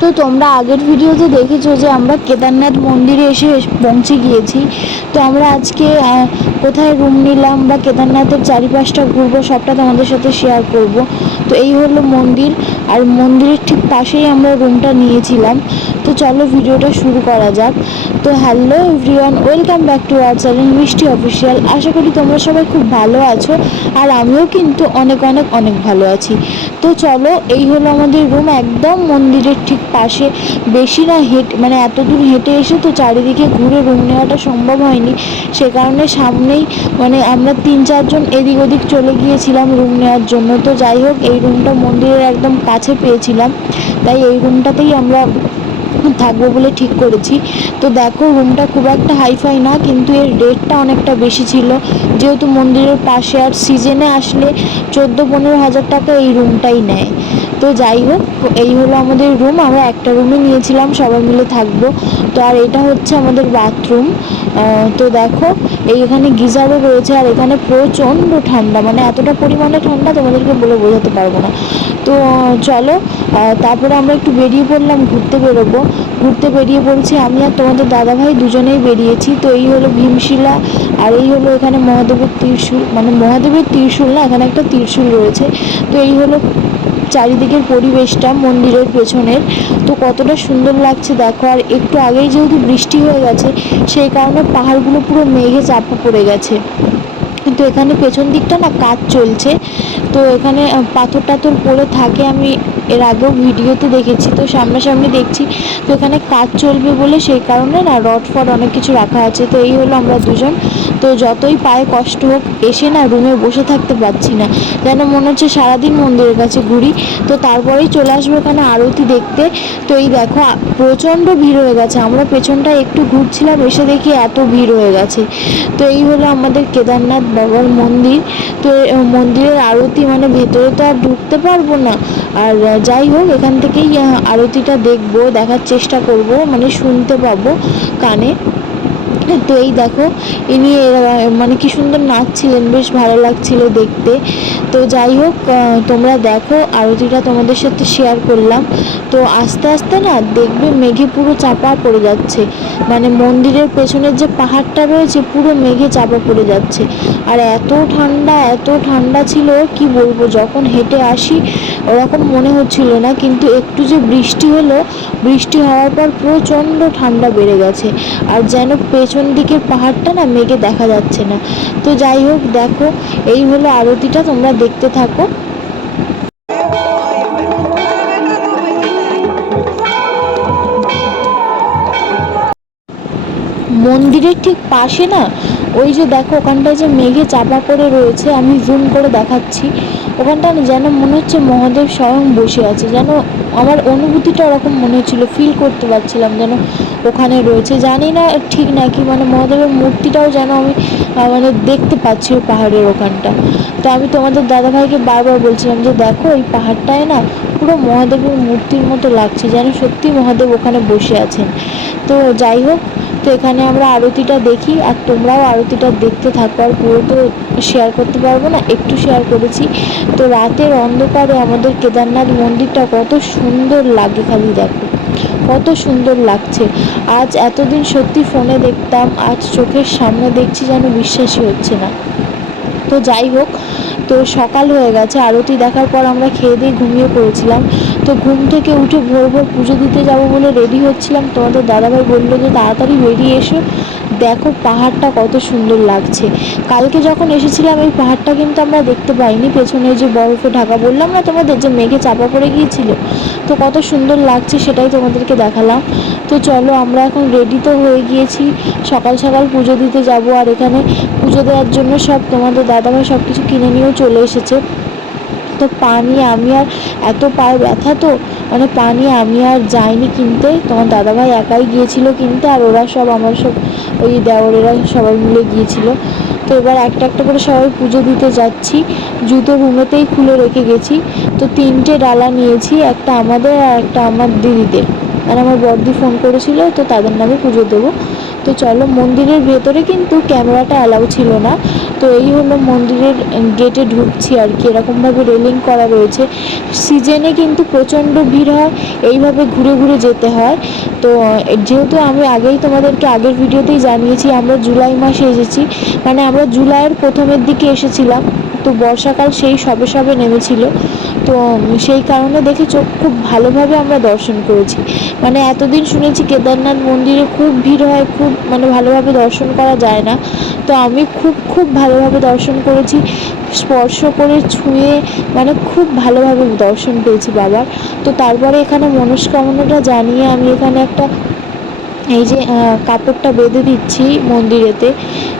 তো তোমরা আগের ভিডিওতে দেখেছ যে আমরা কেদারনাথ মন্দিরে এসে পৌঁছে গিয়েছি। তো আমরা আজকে কোথায় রুম নিলাম বা কেদারনাথের চারিপাশটা ঘুরবো সবটা তোমাদের সাথে শেয়ার করব। তো এই হলো মন্দির, আর মন্দিরের ঠিক পাশেই আমরা রুমটা নিয়েছিলাম। চলো ভিডিওটা শুরু করা যাক। তো hello everyone welcome back to our channel Mishti official আশা করি তোমরা সবাই খুব ভালো আছো, আর আমিও কিন্তু অনেক অনেক অনেক ভালো আছি। তো চলো, এই হলো আমাদের রুম একদম মন্দিরের ঠিক পাশে। বেশি না হেঁটে মানে এত দূর হেঁটে এসে তো চারিদিকে ঘুরে রুম নেওয়াটা সম্ভব হয়নি। সে কারণে সামনেই মানে আমরা তিন চারজন এদিক ওদিক চলে গিয়েছিলাম রুম নেওয়ার জন্য। তো যাই হোক, এই রুমটা মন্দিরের একদম কাছে পেয়েছিলাম। তাই এই রুমটাতেই আমরা থাকব বলে ঠিক করেছি। তো দেখো রুমটা খুব একটা হাইফাই না, কিন্তু এর রেটটা অনেকটা বেশি ছিল। যেহেতু মন্দিরের পাশে আর সিজনে আসলে চোদ্দ পনেরো হাজার টাকা এই রুমটাই নেয়। তো যাই হোক, এই হলো আমাদের রুম আমরা একটা রুমে নিয়েছিলাম, সবাই মিলে থাকব। তো আর এটা হচ্ছে আমাদের বাথরুম তো দেখো, এইখানে গিজারও রয়েছে আর এখানে প্রচণ্ড ঠান্ডা মানে এতটা পরিমাণে ঠান্ডা তোমাদেরকে বলে বোঝাতে পারব না। তো চলো তারপরে আমরা একটু বেরিয়ে পড়লাম, ঘুরতে বেরোবো। ঘুরতে বেরিয়ে পড়েছি, আমি আর তোমাদের দাদাভাই দুজনেই বেরিয়েছি। তো এই হলো ভীমশিলা, আর এই হলো এখানে মহাদেবের ত্রিশূল মানে মহাদেবের ত্রিশূল না, এখানে একটা ত্রিশূল রয়েছে। তো এই হলো চারিদিকের পরিবেশটা মন্দিরের পেছনের। তো কতটা সুন্দর লাগছে দেখো, আর একটু আগেই যেহেতু বৃষ্টি হয়ে গেছে, সেই কারণে পাহাড়গুলো পুরো মেঘে চাপা পড়ে গেছে। কিন্তু এখানে পেছন দিকটা না কাজ চলছে। তো এখানে পাথর টাথর পড়ে থাকে, আমি এর আগেও ভিডিওতে দেখেছি, তো সামনাসামনি দেখছি তো এখানে কাজ চলবে বলে সেই কারণে না রড ফড অনেক কিছু রাখা আছে, তো এই হলো আমরা দুজন। তো যতই পায়ে কষ্ট হোক, এসে না রুমে বসে থাকতে পারছি না। যেন মনে হচ্ছে সারাদিন মন্দিরের কাছে ঘুরি। তো তারপরেই চলে আসব এখানে আরতি দেখতে। তো এই দেখো প্রচণ্ড ভিড় হয়ে গেছে। আমরা পেছনটা একটু ঘুরছিলাম, এসে দেখি এত ভিড় হয়ে গেছে। তো এই হলো আমাদের কেদারনাথ বাবার মন্দির। তো মন্দিরের আরতি মানে ভেতরে তো আর ঢুকতে পারব না। আর যাই হোক এখান থেকেই আরতিটা দেখব দেখার চেষ্টা করব মানে শুনতে পাবো কানে। তো এই দেখো ইনি মানে কি সুন্দর নাচছিলেন, বেশ ভালো লাগছিল দেখতে। তো যাই হোক তোমরা দেখো, আরতিটা তোমাদের সাথে শেয়ার করলাম। তো আস্তে আস্তে না, দেখবে মেঘে পুরো চাপা পড়ে যাচ্ছে। মানে মন্দিরের পেছনের যে পাহাড়টা রয়েছে, পুরো মেঘে চাপা পড়ে যাচ্ছে। আর এত ঠান্ডা এত ঠান্ডা ছিল, কি বলব, যখন হেঁটে আসি, ওরকম মনে হচ্ছিল না। কিন্তু একটু যে বৃষ্টি হলো, বৃষ্টি হওয়ার পর প্রচণ্ড ঠান্ডা বেড়ে গেছে। আর যেন পেছন দিকের পাহাড়টা না মেঘে দেখা যাচ্ছে না। তো যাই হোক, দেখো, এই হলো আরতিটা, তোমরা দেখতে থাকো। মন্দিরের ঠিক পাশে না, ওই যে দেখো ওখানটায় যে মেঘে চাপা পড়ে রয়েছে, আমি জুম করে দেখাচ্ছি। ওখানটা যেন মনে হচ্ছে মহাদেব স্বয়ং বসে আছে, যেন আমার অনুভূতিটা ওরকম মনে হচ্ছিল ফিল করতে পারছিলাম যেন ওখানে রয়েছে। জানি না ঠিক নাকি মানে মহাদেবের মূর্তিটাও যেন আমি মানে দেখতে পাচ্ছি ওই পাহাড়ের ওখানটা। তো আমি তোমাদের দাদাভাইকে বারবার বলছিলাম যে দেখো এই পাহাড়টায় না পুরো মহাদেবের মূর্তির মতো লাগছে, যেন সত্যি মহাদেব ওখানে বসে আছেন। তো যাই হোক তো এখানে আমরা আরতিটা দেখি আর তোমরাও আরতিটা দেখতে থাকো আর পুরো তো শেয়ার করতে পারব না, একটু শেয়ার করেছি। তো রাতের অন্ধকারে আমাদের কেদারনাথ মন্দিরটা কত সুন্দর লাগে খালি দেখো, কত সুন্দর লাগছে। আজ এতদিন সত্যি ফোনে দেখতাম, আজ চোখের সামনে দেখছি যেন বিশ্বাসই হচ্ছে না। তো যাই হোক, তো সকাল হয়ে গেছে, আরতি দেখার পর আমরা খেয়ে দিয়ে ঘুমিয়ে পড়েছিলাম। তো ঘুম থেকে উঠে ভোর ভোর পুজো দিতে যাব বলে রেডি হচ্ছিলাম। তোমাদের দাদাভাই বলল যে, তাড়াতাড়ি বেরিয়ে এসো। দেখো পাহাড়টা কত সুন্দর লাগছে। কালকে যখন এসেছিলাম, এই পাহাড়টা কিন্তু আমরা দেখতে পাইনি। পেছনে যে বরফে ঢাকা বললাম না তোমাদের, যে মেঘে চাপা পড়ে গিয়েছিল? তো কত সুন্দর লাগছে সেটাই তোমাদেরকে দেখালাম। তো চলো, আমরা এখন রেডি তো হয়ে গিয়েছি। সকাল সকাল পুজো দিতে যাব। আর এখানে পুজো দেওয়ার জন্য সব তোমাদের দাদাভাই সব কিছু কিনে নিয়েও চলে এসেছে। তো পা নিয়ে আমি আর এত পায়ে ব্যথা তো? মানে পা নিয়ে আমি আর যাইনি কিনতে। তোমার দাদাভাই একাই গিয়েছিল কিনতে আর ওরা সব আমার সব, ওই দেওরেরা সবাই মিলে গিয়েছিল। তো এবার একটা একটা করে সবাই পুজো দিতে যাচ্ছি। জুতো রুমেতেই খুলে রেখে গেছি। তো তিনটে ডালা নিয়েছি, একটা আমাদের আর একটা আমার দিদিদের। আর আমার বড়দি ফোন করেছিল, তো তাদের নামে পুজো দেবো। তো চলো, মন্দিরের ভেতরে কিন্তু ক্যামেরাটা অ্যালাউ ছিল না। তো এই হলো মন্দিরের গেটে ঢুকছি আর কি। এরকমভাবে রেলিং করা রয়েছে। সিজনে কিন্তু প্রচণ্ড ভিড় হয়, এইভাবে ঘুরে ঘুরে যেতে হয়। তো যেহেতু আমি আগেই তোমাদেরকে আগের ভিডিওতেই জানিয়েছি, আমরা জুলাই মাসে এসেছি। মানে আমরা জুলাইয়ের প্রথমের দিকে এসেছিলাম। তো বর্ষাকাল সেই সবে সবে নেমেছিল। তো সেই কারণে দেখে চোখ খুব ভালোভাবে আমরা দর্শন করেছি। মানে এতদিন শুনেছি কেদারনাথ মন্দিরে খুব ভিড় হয়, খুব মানে ভালোভাবে দর্শন করা যায় না। তো আমি খুব খুব ভালোভাবে দর্শন করেছি, স্পর্শ করে ছুঁয়ে মানে খুব ভালোভাবে দর্শন পেয়েছি বাবার। তো তারপরে এখানে মনস্কামনাটা জানিয়ে আমি এখানে একটা এই যে কাপড়টা বেঁধে দিচ্ছি মন্দিরেতে,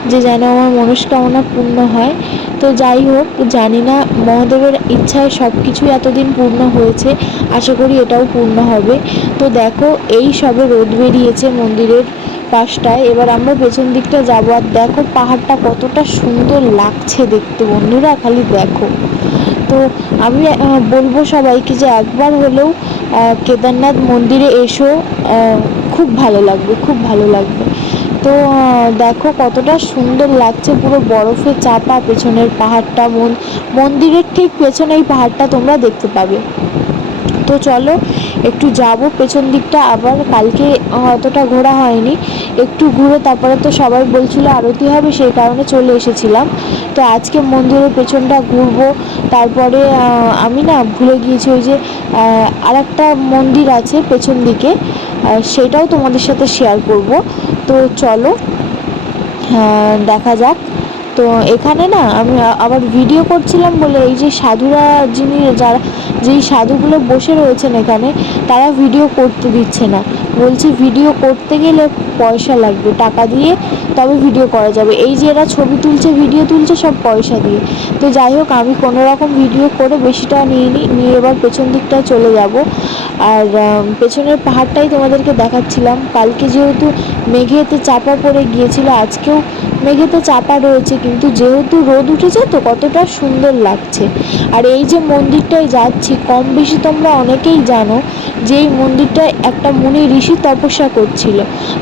যে যেন আমার মনস্কামনা পূর্ণ হয়। তো যাই হোক, জানি না, মহাদেবের ইচ্ছায় সব কিছুই এতদিন পূর্ণ হয়েছে, আশা করি এটাও পূর্ণ হবে। তো দেখো, এই সবে রোদ বেরিয়েছে মন্দিরের পাশটায়, এবার আমরা পেছন দিকটা যাব। আর দেখো, পাহাড়টা কতটা সুন্দর লাগছে দেখতে বন্ধুরা, খালি দেখো। তো আমি বলব সবাইকে যে একবার হলেও কেদারনাথ মন্দিরে এসো খুব ভালো লাগবে, খুব ভালো লাগবে। তো দেখো কতটা সুন্দর লাগছে পুরো বরফে চাপা পেছনের পাহাড়টা, মন, মন্দিরের ঠিক পেছনে এই পাহাড়টা তোমরা দেখতে পাবে। তো চলো, একটু যাব, পেছন দিকটা আবার, কালকে অতটা ঘোরা হয়নি, একটু ঘুরে তারপরে তো সবাই বলছিল আরতি হবে, সেই কারণে চলে এসেছিলাম। তো আজকে মন্দিরের পেছনটা ঘুরবো, তারপরে আমি না ভুলে গিয়েছি ওই যে আর একটা মন্দির আছে পেছন দিকে সেটাও তোমাদের সাথে শেয়ার করব। তো চলো দেখা যাক। তো এখানে না আমি আবার ভিডিও করছিলাম বলে এই যে সাধুরা যিনি যারা, যেই সাধুগুলো বসে রয়েছেন এখানে, তারা ভিডিও করতে দিচ্ছে না। বলছি ভিডিও করতে গেলে পয়সা লাগবে, টাকা দিয়ে তবে ভিডিও করা যাবে। এই যে এরা ছবি তুলছে ভিডিও তুলছে, সব পয়সা দিয়ে। তো যাই হোক, আমি কোনো রকম ভিডিও করে বেশিটা নিয়ে নিই নিয়ে এবার পেছন দিকটায় চলে যাব। আর পেছনের পাহাড়টাই তোমাদেরকে দেখাচ্ছিলাম। কালকে যেহেতু মেঘেতে চাপা পড়ে গিয়েছিল, আজকেও মেঘেতে চাপা রয়েছে, কিন্তু যেহেতু রোদ উঠেছে তো কতটা সুন্দর লাগছে। আর এই যে মন্দিরটায় যাচ্ছি, কম বেশি তোমরা অনেকেই জানো যে এই মন্দিরটায় একটা মুনি ঋষি তপস্যা করছিল।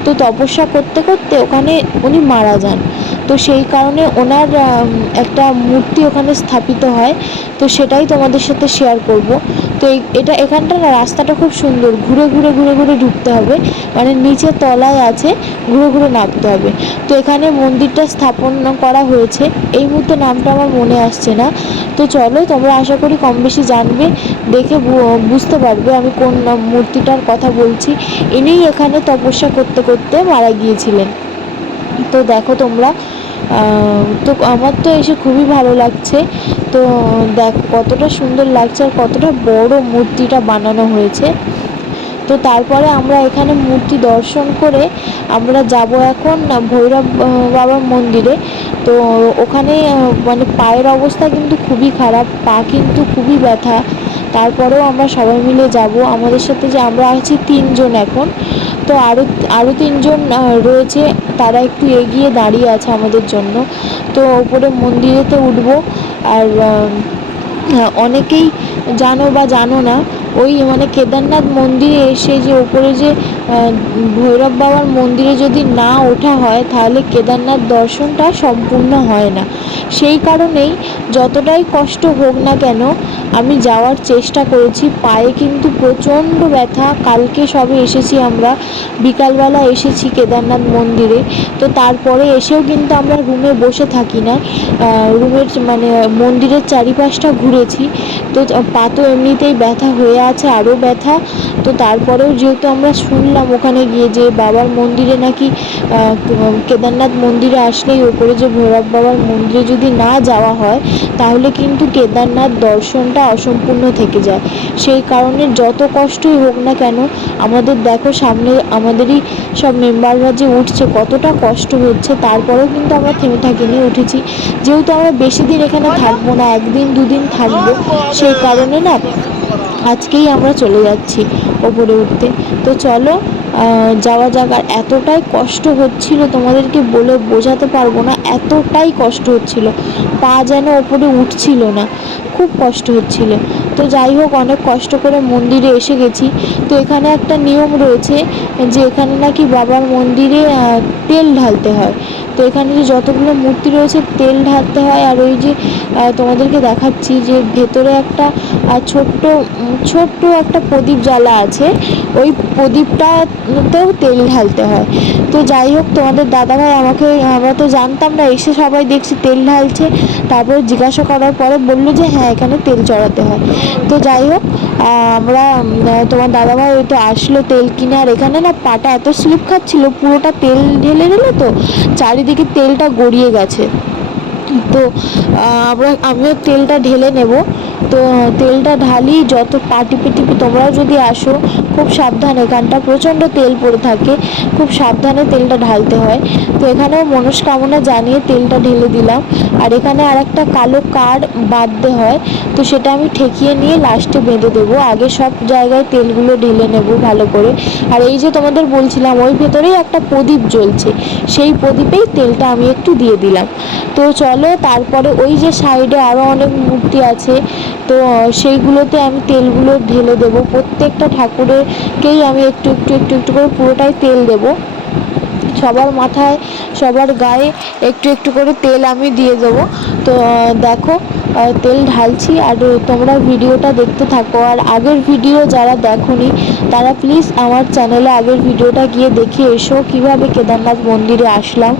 তো তপস্যা করতে করতে ওখানে উনি মারা যান। তো সেই কারণে ওনার একটা মূর্তি ওখানে স্থাপিত হয়। তো সেটাই তোমাদের সাথে শেয়ার করব। তো এটা এখানটা না রাস্তাটা খুব সুন্দর। ঘুরে ঘুরে ঘুরে ঘুরে ঢুকতে হবে। মানে নিচে তলায় আছে, ঘুরে ঘুরে নামতে হবে। তো এখানে মন্দিরটা স্থাপন করা হয়েছে। এই মুহূর্তে নামটা আমার মনে আসছে না। তো চলো, তোমরা আশা করি কম বেশি জানবে, দেখে বুঝতে পারবে আমি কোন মূর্তিটার কথা বলছি। ইনিই এখানে তপস্যা করতে করতে মারা গিয়েছিলেন। তো দেখো তোমরা তো আমার তো এসে খুবই ভালো লাগছে। তো দেখ, কতটা সুন্দর লাগছে আর কতটা বড় মূর্তিটা বানানো হয়েছে। তো তারপরে আমরা এখানে মূর্তি দর্শন করে আমরা যাব এখন ভৈরব বাবার মন্দিরে। তো ওখানে মানে পায়ের অবস্থা কিন্তু খুবই খারাপ, পা কিন্তু খুবই ব্যথা। তারপরেও আমরা সবাই মিলে যাব। আমাদের সাথে যে আমরা আছি তিনজন এখন। তো আরও আরও তিনজন রয়েছে। তারা একটু এগিয়ে দাঁড়িয়ে আছে আমাদের জন্য। তো ওপরে মন্দিরেতে উঠবো। আর অনেকেই জানো বা জানো না, ওই মানে কেদারনাথ মন্দিরে এসে যে ওপরে যে ভৈরব বাবার মন্দিরে যদি না ওঠা হয়, তাহলে কেদারনাথ দর্শনটা সম্পূর্ণ হয় না। সেই কারণেই যতটাই কষ্ট হোক না কেন, আমি যাওয়ার চেষ্টা করেছি। পায়ে কিন্তু প্রচণ্ড ব্যথা। কালকে সবে এসেছি আমরা। বিকালবেলা এসেছি কেদারনাথ মন্দিরে। তো তারপরে এসেও কিন্তু আমরা রুমে বসে থাকি না। রুমের মানে মন্দিরের চারিপাশটা ঘুরেছি। তো পা তো এমনিতেই ব্যথা হয়ে আছে, আরও ব্যথা। তো তারপরেও যেহেতু আমরা শুনলাম ওখানে গিয়ে যে বাবার মন্দিরে নাকি কেদারনাথ মন্দিরে আসলেই ওপরে যে ভৈরব বাবার মন্দিরে যদি না যাওয়া হয়, তাহলে কিন্তু কেদারনাথ দর্শনটা অসম্পূর্ণ থেকে যায়। সেই কারণে যত কষ্টই হোক না কেন, আমাদের দেখো সামনে আমাদেরই সব মেম্বাররা যে উঠছে, কতটা কষ্ট হচ্ছে, তারপরেও কিন্তু আমরা থেমে থাকিনি, উঠেছি। যেহেতু আমরা বেশি দিন এখানে থাকব না, একদিন, দুদিন থাকব, সেই কারণে না আজকেই আমরা চলে যাচ্ছি ওপরে উঠতে। তো চলো যাওয়া যাক। আর এতটাই কষ্ট হচ্ছিল তোমাদেরকে বলে বোঝাতে পারব না, এতটাই কষ্ট হচ্ছিল। পা যেন ওপরে উঠছিল না, খুব কষ্ট হচ্ছিল। তো যাই হোক, অনেক কষ্ট করে মন্দিরে এসে গেছি। তো এখানে একটা নিয়ম রয়েছে যে এখানে নাকি বাবার মন্দিরে তেল ঢালতে হয়। তো এখানে যে যতগুলো মূর্তি রয়েছে, তেল ঢালতে হয় আর ওই যে তোমাদেরকে দেখাচ্ছি যে ভেতরে একটা ছোট্ট ছোট্ট একটা প্রদীপ জ্বালা আছে। ওই প্রদীপটাতেও তেল ঢালতে হয়। তো যাই হোক, তোমাদের দাদাভাই আমাকে, আমরা তো জানতাম না, এসে সবাই দেখছি তেল ঢালছে। তারপরে জিজ্ঞাসা করার পরে বলল যে হ্যাঁ এখানে তেল চড়াতে হয়। তো যাই হোক আমরা তোমার দাদাভাই ওই তো আসলো তেল কিনে। আর এখানে না পাটা এত স্লিপ খাচ্ছিল, পুরোটা তেল ঢেলে ঢেলে তো, চারিদিকে তেলটা গড়িয়ে গেছে। তো আমরা আমিও তেলটা ঢেলে নেব। তো তেলটা ঢালি, যত পা টিপে টিপে তোমরাও যদি আসো, খুব সাবধানে এখানটা প্রচণ্ড তেল পড়ে থাকে, খুব সাবধানে তেলটা ঢালতে হয়। তো এখানেও মনস্কামনা জানিয়ে তেলটা ঢেলে দিলাম। আর এখানে আর একটা কালো কার বাঁধতে হয়, তো সেটা আমি ঠেকিয়ে নিয়ে লাস্টে বেঁধে দেবো। আগে সব জায়গায় তেলগুলো ঢেলে নেব ভালো করে। আর এই যে তোমাদের বলছিলাম, ওই ভেতরেই একটা প্রদীপ জ্বলছে, সেই প্রদীপেই তেলটা আমি একটু দিয়ে দিলাম। তো চলো, তারপরে ওই যে সাইডে আরও অনেক মূর্তি আছে তো সেইগুলোতে আমি তেলগুলো ঢেলে দেব। প্রত্যেকটা ঠাকুরেরকেই আমি একটু একটু একটু একটু করে পুরোটাই তেল দেব। সবার মাথায়, সবার গায়ে একটু একটু করে তেল আমি দিয়ে দেবো। তো দেখো তেল ঢালছি আর তোমরা ভিডিওটা দেখতে থাকো। আর আগের ভিডিও যারা দেখোনি, তারা প্লিজ আমার চ্যানেলে আগের ভিডিওটা গিয়ে দেখে এসো কীভাবে কেদারনাথ মন্দিরে আসলাম,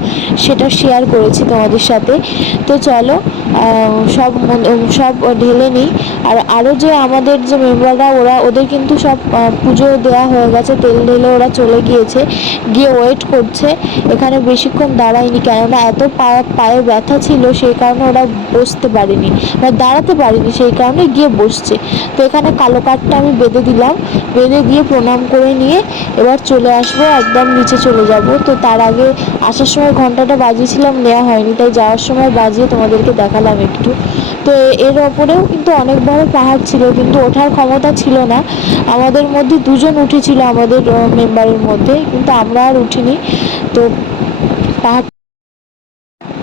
সেটা শেয়ার করেছি তোমাদের সাথে। তো চলো সব সব ঢেলে নিই। আর আরও যে আমাদের যে মেম্বাররা ওরা, ওদের কিন্তু সব পুজো দেওয়া হয়ে গেছে, তেল ঢেলে ওরা চলে গিয়েছে, গিয়ে ওয়েট করছে। এখানে বেশিক্ষণ দাঁড়ায়নি কেননা এত পায়ে ব্যথা ছিল, সেই কারণে ওরা বসতে পারেনি। বা দাঁড়াতে পারিনি, সেই কারণে গিয়ে বসছে। তো এখানে কালো কাঠটা আমি বেঁধে দিলাম, বেঁধে দিয়ে প্রণাম করে নিয়ে এবার চলে আসব, একদম নিচে চলে যাব। তো তার আগে আসার সময় ঘন্টাটা বাজিয়েছিলাম নেওয়া হয়নি, তাই যাওয়ার সময় বাজিয়ে তোমাদেরকে দেখালাম একটু। তো এর ওপরেও কিন্তু অনেক বড় পাহাড় ছিল, কিন্তু ওঠার ক্ষমতা ছিল না। আমাদের মধ্যে দুজন উঠেছিল আমাদের মেম্বারের মধ্যে, কিন্তু আমরা আর উঠিনি। তো পাহাড়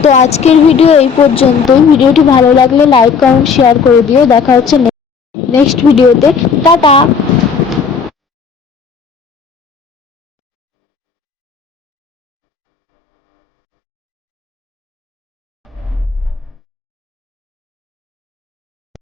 তো আজকের ভিডিও এই পর্যন্তই। ভিডিওটি ভালো লাগলে লাইক কমেন্ট শেয়ার করে দিও। দেখা হচ্ছে নেক্সট ভিডিওতে টাটা!